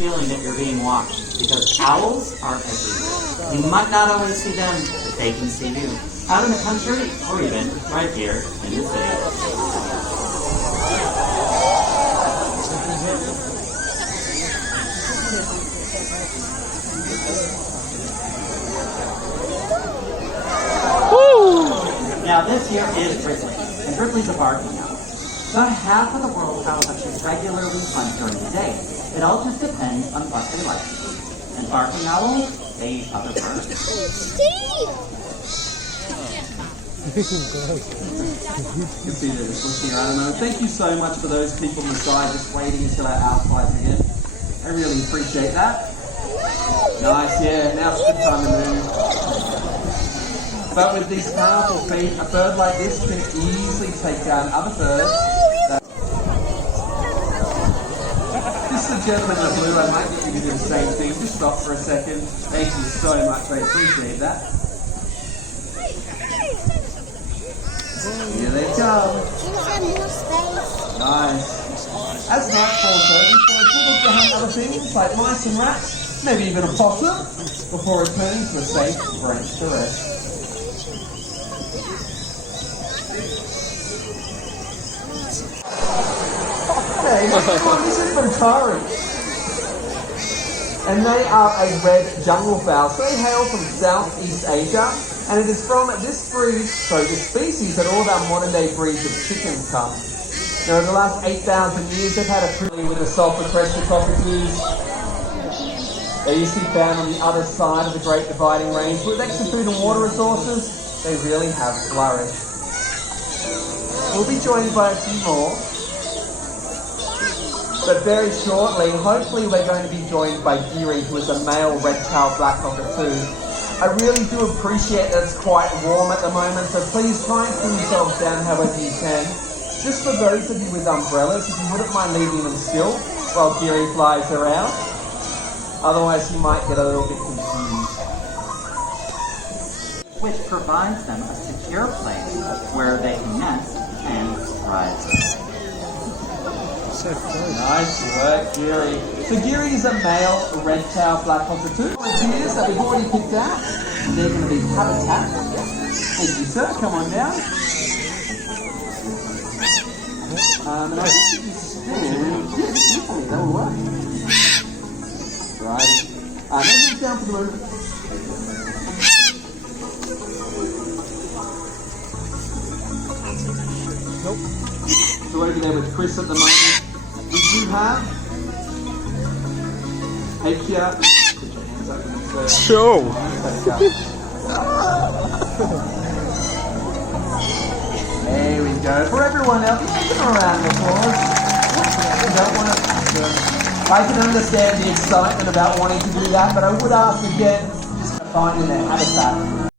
feeling that you're being watched because owls are everywhere. You might not always see them, but they can see you. Out in the country, or even right here in the city. Now this here is Ripley, and Ripley's a barking owl. About half of the world's owls actually regularly hunt during the day. It all just depends on what they like. And barking owls, they eat other birds. You can see that it's looking around the moment. Thank you so much for those people on the side just waiting until our owl flies again. I really appreciate that. Nice, yeah, now it's a good time to move. But with these powerful feet, a bird like this can easily take down other birds. This is a gentleman in blue. I might get you to do the same thing. Just stop for a second. Thank you so much. I appreciate that. Here they come. Nice. As night falls over, so it's good to hunt other things like mice and rats, maybe even a possum, before returning to a safe branch to rest. Hey, everyone, this is from Taronga. And they are a red jungle fowl. So they hail from Southeast Asia. And it is from this species that all of our modern day breeds of chickens come. Now, over the last 8,000 years, they've had a pretty with the sulfur pressure properties. They used to be found on the other side of the Great Dividing Range. With extra food and water resources, they really have flourished. We'll be joined by a few more. But very shortly, hopefully we're going to be joined by Geary, who is a male red-tailed black cockatoo. I really do appreciate that it's quite warm at the moment, so please try and cool yourselves down however you can. Just for those of you with umbrellas, if you wouldn't mind leaving them still while Geary flies around. Otherwise you might get a little bit confused. Which provides them a secure place where they can nest and thrive. Nice work, Geary. So Geary is a male red-tailed black cockatoo. Volunteers that we've already picked out. They're going to be habitat. Thank you, sir. Come on down. And I think you stand. That will work. Right. Maybe down for the moment. Nope. So over there with Chris at the moment. We do have Akia. Put your hands up and say, Show. There we go. For everyone else, give them a round of applause. You don't want to. I can understand the excitement about wanting to do that, but I would ask again, just to find in their habitat.